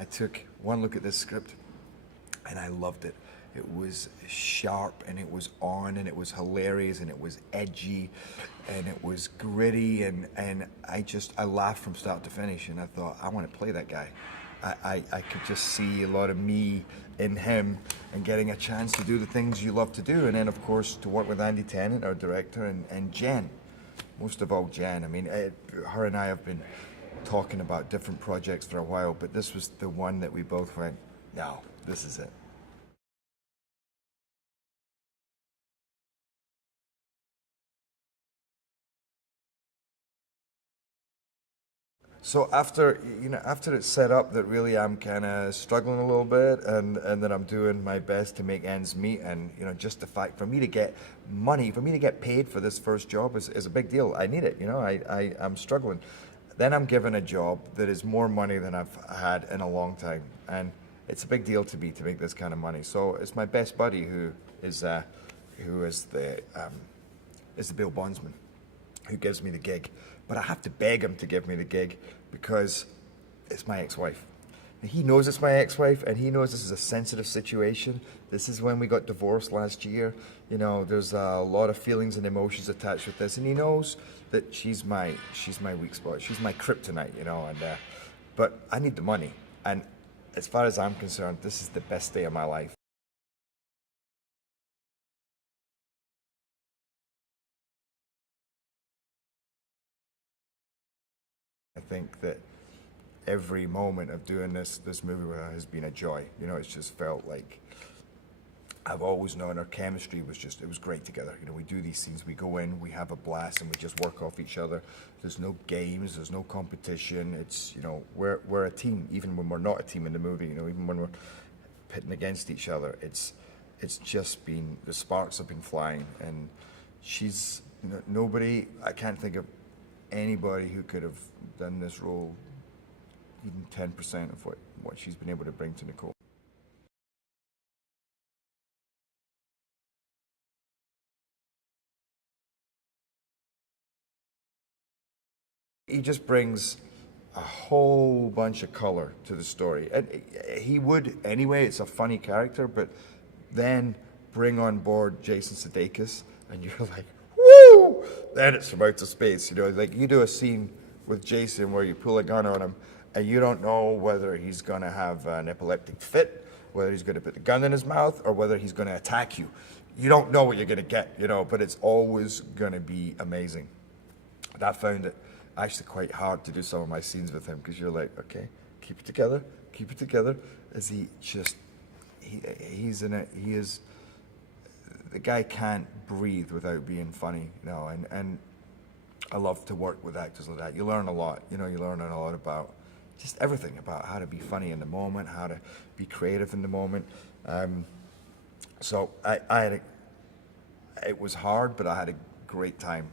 I took one look at this script and I loved it. It was sharp and it was on and it was hilarious and it was edgy and it was gritty and I laughed from start to finish and I thought, I want to play that guy. I could just see a lot of me in him and getting a chance to do the things you love to do. And then of course to work with Andy Tennant, our director, and Jen. Most of all Jen. I mean, her and I have been talking about different projects for a while, but this was the one that we both went, no, this is it. So after it's set up that really I'm kind of struggling a little bit, and that I'm doing my best to make ends meet, and just the fact for me to get money, for me to get paid for this first job is a big deal. I need it. I'm struggling. Then I'm given a job that is more money than I've had in a long time, and it's a big deal to me to make this kind of money. So it's my best buddy who is the Bill Bondsman, who gives me the gig. But I have to beg him to give me the gig because it's my ex-wife. And he knows it's my ex-wife, and he knows this is a sensitive situation. This is when we got divorced last year. There's a lot of feelings and emotions attached with this, and he knows that she's my weak spot. She's my kryptonite, but I need the money. And as far as I'm concerned, this is the best day of my life. I think that every moment of doing this movie with her has been a joy. It's just felt like I've always known our chemistry it was great together. We do these scenes, we go in, we have a blast, and we just work off each other. There's no games, there's no competition. It's, we're a team, even when we're not a team in the movie, even when we're pitting against each other. It's just been, the sparks have been flying, and she's, nobody, I can't think of anybody who could have done this role even 10% of what she's been able to bring to Nicole. He just brings a whole bunch of color to the story. And he would anyway, it's a funny character, but then bring on board Jason Sudeikis and you're like, woo! Then it's from outer space, like you do a scene with Jason where you pull a gun on him and you don't know whether he's gonna have an epileptic fit, whether he's gonna put the gun in his mouth, or whether he's gonna attack you. You don't know what you're gonna get, but it's always gonna be amazing. And I found it actually quite hard to do some of my scenes with him because you're like, okay, keep it together. As he's in it, he is, the guy can't breathe without being funny, and I love to work with actors like that. You learn a lot, you learn a lot about just everything, about how to be funny in the moment, how to be creative in the moment. So it was hard, but I had a great time